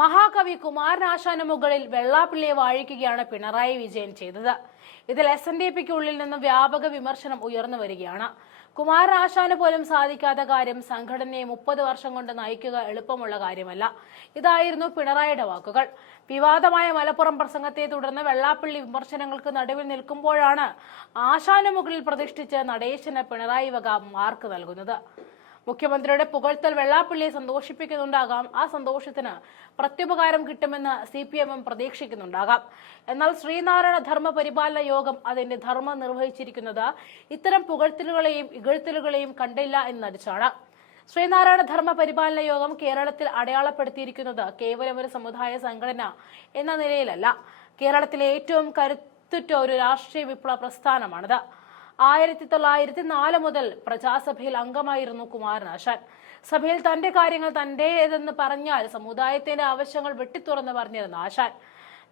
മഹാകവി കുമാരനാശാന മുകളിൽ വെള്ളാപ്പിള്ളിയെ വാഴിക്കുകയാണ് പിണറായി വിജയൻ ചെയ്തത്. ഇതിൽ എസ് എൻ ഡി പിക്ക് ഉള്ളിൽ നിന്ന് വ്യാപക വിമർശനം ഉയർന്നു വരികയാണ്. കുമാരനാശാന് പോലും സാധിക്കാത്ത കാര്യം സംഘടനയെ മുപ്പത് വർഷം കൊണ്ട് നയിക്കുക എളുപ്പമുള്ള കാര്യമല്ല. ഇതായിരുന്നു പിണറായിയുടെ വാക്കുകൾ. വിവാദമായ മലപ്പുറം പ്രസംഗത്തെ തുടർന്ന് വെള്ളാപ്പള്ളി വിമർശനങ്ങൾക്ക് നടുവിൽ നിൽക്കുമ്പോഴാണ് ആശാന് മുകളിൽ പ്രതിഷ്ഠിച്ച് നടേശന് പിണറായി വക മാർക്ക് നൽകുന്നത്. മുഖ്യമന്ത്രിയുടെ പുകഴ്ത്തൽ വെള്ളാപ്പള്ളിയെ സന്തോഷിപ്പിക്കുന്നുണ്ടാകാം. ആ സന്തോഷത്തിന് പ്രത്യുപകാരം കിട്ടുമെന്ന് സി പി എമ്മും പ്രതീക്ഷിക്കുന്നുണ്ടാകാം. എന്നാൽ ശ്രീനാരായണ ധർമ്മ പരിപാലന യോഗം അതിന്റെ ധർമ്മം നിർവഹിച്ചിരിക്കുന്നത് ഇത്തരം പുകഴ്ത്തലുകളെയും ഇകഴ്ത്തലുകളെയും കണ്ടില്ല എന്നടിച്ചാണ്. ശ്രീനാരായണ ധർമ്മ പരിപാലന യോഗം കേരളത്തിൽ അടയാളപ്പെടുത്തിയിരിക്കുന്നത് കേവലം ഒരു സമുദായ സംഘടന എന്ന നിലയിലല്ല. കേരളത്തിലെ ഏറ്റവും കരുത്തുറ്റ ഒരു രാഷ്ട്രീയ വിപ്ലവ പ്രസ്ഥാനമാണിത്. ആയിരത്തി തൊള്ളായിരത്തി നാല് മുതൽ പ്രജാസഭയിൽ അംഗമായിരുന്നു കുമാരനാശാൻ സഭയിൽ തന്റെ കാര്യങ്ങൾ തന്റേതെന്ന് പറഞ്ഞാൽ സമുദായത്തിന്റെ ആവശ്യങ്ങൾ വെട്ടിത്തുറന്ന് പറഞ്ഞിരുന്ന ആശാൻ.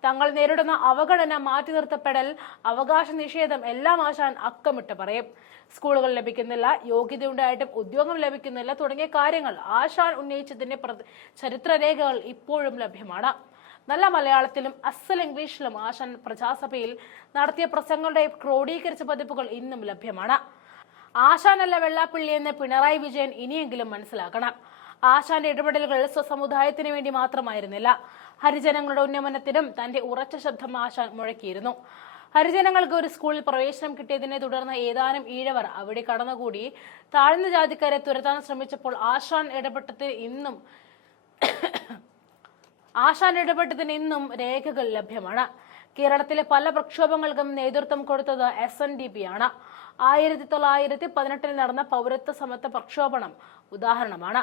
തങ്ങൾ നേരിടുന്ന അവഗണന മാറ്റി നിർത്തപ്പെടൽ അവകാശ നിഷേധം എല്ലാം ആശാൻ അക്കമിട്ട് പറയും. സ്കൂളുകൾ ലഭിക്കുന്നില്ല യോഗ്യതയുണ്ടായിട്ടും ഉദ്യോഗം ലഭിക്കുന്നില്ല തുടങ്ങിയ കാര്യങ്ങൾ ആശാൻ ഉന്നയിച്ചതിന്റെ ചരിത്രരേഖകൾ ഇപ്പോഴും ലഭ്യമാണ്. നല്ല മലയാളത്തിലും അസൽ ഇംഗ്ലീഷിലും ആശാൻ പ്രജാസഭയിൽ നടത്തിയ പ്രസംഗങ്ങളുടെ ക്രോഡീകരിച്ച പതിപ്പുകൾ ഇന്നും ലഭ്യമാണ്. ആശാനല്ല വെള്ളാപ്പള്ളി എന്ന് പിണറായി വിജയൻ ഇനിയെങ്കിലും മനസ്സിലാക്കണം. ആശാന്റെ ഇടപെടലുകൾ സ്വസമുദായത്തിന് വേണ്ടി മാത്രമായിരുന്നില്ല. ഹരിജനങ്ങളുടെ ഉന്നമനത്തിനും തന്റെ ഉറച്ച ശബ്ദം ആശാൻ മുഴക്കിയിരുന്നു. ഹരിജനങ്ങൾക്ക് ഒരു സ്കൂളിൽ പ്രവേശനം കിട്ടിയതിനെ തുടർന്ന് ഏതാനും ഈഴവർ അവിടെ കടന്നുകൂടി. താഴ്ന്ന ജാതിക്കാരെ തുരത്താൻ ശ്രമിച്ചപ്പോൾ ആശാൻ ഇടപെട്ടത് ഇന്നും ആശാൻ ഇടപെട്ടതിന് ഇന്നും രേഖകൾ ലഭ്യമാണ്. കേരളത്തിലെ പല പ്രക്ഷോഭങ്ങൾക്കും നേതൃത്വം കൊടുത്തത് എസ് എൻ ഡി പി ആണ്. ആയിരത്തി തൊള്ളായിരത്തി പതിനെട്ടിൽ നടന്ന പൗരത്വ സമത്വ പ്രക്ഷോഭണം ഉദാഹരണമാണ്.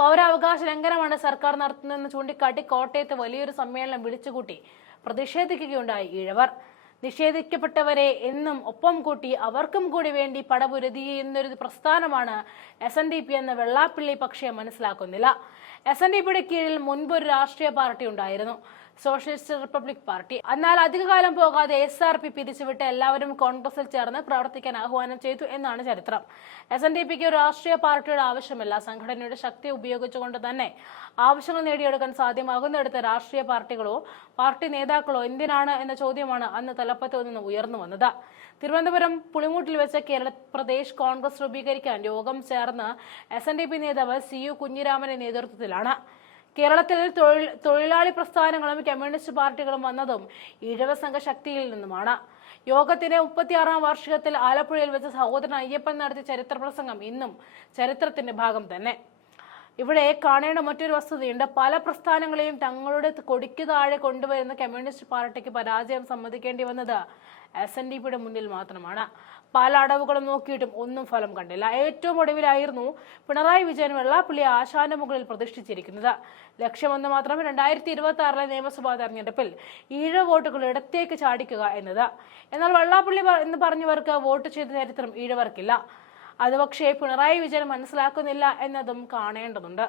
പൗരാവകാശ ലംഘനമാണ് സർക്കാർ നടത്തുന്നതെന്ന് ചൂണ്ടിക്കാട്ടി കോട്ടയത്ത് വലിയൊരു സമ്മേളനം വിളിച്ചുകൂട്ടി പ്രതിഷേധിക്കുകയുണ്ടായി ഈഴവർ. നിഷേധിക്കപ്പെട്ടവരെ എന്നും ഒപ്പം കൂട്ടി അവർക്കും കൂടി വേണ്ടി പടപുരതി എന്നൊരു പ്രസ്ഥാനമാണ് എസ് എൻ ഡി പി എന്ന വെള്ളാപ്പള്ളി പക്ഷേ മനസ്സിലാക്കുന്നില്ല. എസ് എൻ ഡി പിയുടെ കീഴിൽ മുൻപൊരു രാഷ്ട്രീയ പാർട്ടി ഉണ്ടായിരുന്നു. Socialist republic party. എന്നാൽ അധികകാലം പോകാതെ എസ് ആർ പി പിരിച്ചുവിട്ട് എല്ലാവരും കോൺഗ്രസിൽ ചേർന്ന് പ്രവർത്തിക്കാൻ ആഹ്വാനം ചെയ്തു എന്നാണ് ചരിത്രം. എസ് എൻ ഡി പിക്ക് ഒരു രാഷ്ട്രീയ പാർട്ടിയുടെ ആവശ്യമില്ല. സംഘടനയുടെ ശക്തി ഉപയോഗിച്ചുകൊണ്ട് തന്നെ ആവശ്യങ്ങൾ നേടിയെടുക്കാൻ സാധ്യമാകുന്നിടത്ത് രാഷ്ട്രീയ പാർട്ടികളോ പാർട്ടി നേതാക്കളോ എന്തിനാണ് എന്ന ചോദ്യമാണ് അന്ന് തലപ്പത്തിൽ നിന്ന് ഉയർന്നു വന്നത്. തിരുവനന്തപുരം പുളിമൂട്ടിൽ വെച്ച് കേരള പ്രദേശ് കോൺഗ്രസ് രൂപീകരിക്കാൻ യോഗം ചേർന്ന് എസ് എൻ ഡി പി നേതാവ് സി യു കുഞ്ഞിരാമന്റെ നേതൃത്വത്തിലാണ്. കേരളത്തിൽ തൊഴിൽ തൊഴിലാളി പ്രസ്ഥാനങ്ങളും കമ്മ്യൂണിസ്റ്റ് പാർട്ടികളും വന്നതും ഈഴവ സംഘ ശക്തിയിൽ നിന്നുമാണ്. യോഗത്തിന്റെ മുപ്പത്തിയാറാം വാർഷികത്തിൽ ആലപ്പുഴയിൽ വെച്ച് സഹോദരൻ അയ്യപ്പൻ നടത്തിയ ചരിത്ര പ്രസംഗം ഇന്നും ചരിത്രത്തിന്റെ ഭാഗം തന്നെ. ഇവിടെ കാണേണ്ട മറ്റൊരു വസ്തുതയുണ്ട്. പല പ്രസ്ഥാനങ്ങളെയും തങ്ങളുടെ കൊടിക്ക് താഴെ കൊണ്ടുവരുന്ന കമ്മ്യൂണിസ്റ്റ് പാർട്ടിക്ക് പരാജയം സമ്മതിക്കേണ്ടി വന്നത് എസ് എൻ ഡി പിയുടെ മുന്നിൽ മാത്രമാണ്. പല അടവുകളും നോക്കിയിട്ടും ഒന്നും ഫലം കണ്ടില്ല. ഏറ്റവും ഒടുവിലായിരുന്നു പിണറായി വിജയൻ വെള്ളാപ്പള്ളി ആശാന്റെ മുകളിൽ പ്രതിഷ്ഠിച്ചിരിക്കുന്നത്. ലക്ഷ്യമെന്ന് മാത്രം രണ്ടായിരത്തി ഇരുപത്തി ആറിലെ നിയമസഭാ തെരഞ്ഞെടുപ്പിൽ ഈഴ വോട്ടുകൾ ഇടത്തേക്ക് ചാടിക്കുക എന്നത്. എന്നാൽ വെള്ളാപ്പള്ളി എന്ന് പറഞ്ഞവർക്ക് വോട്ട് ചെയ്ത ചരിത്രം ഈഴവർക്കില്ല അത് പക്ഷേ പിണറായി വിജയൻ മനസ്സിലാക്കുന്നില്ല എന്നതും കാണേണ്ടതുണ്ട്.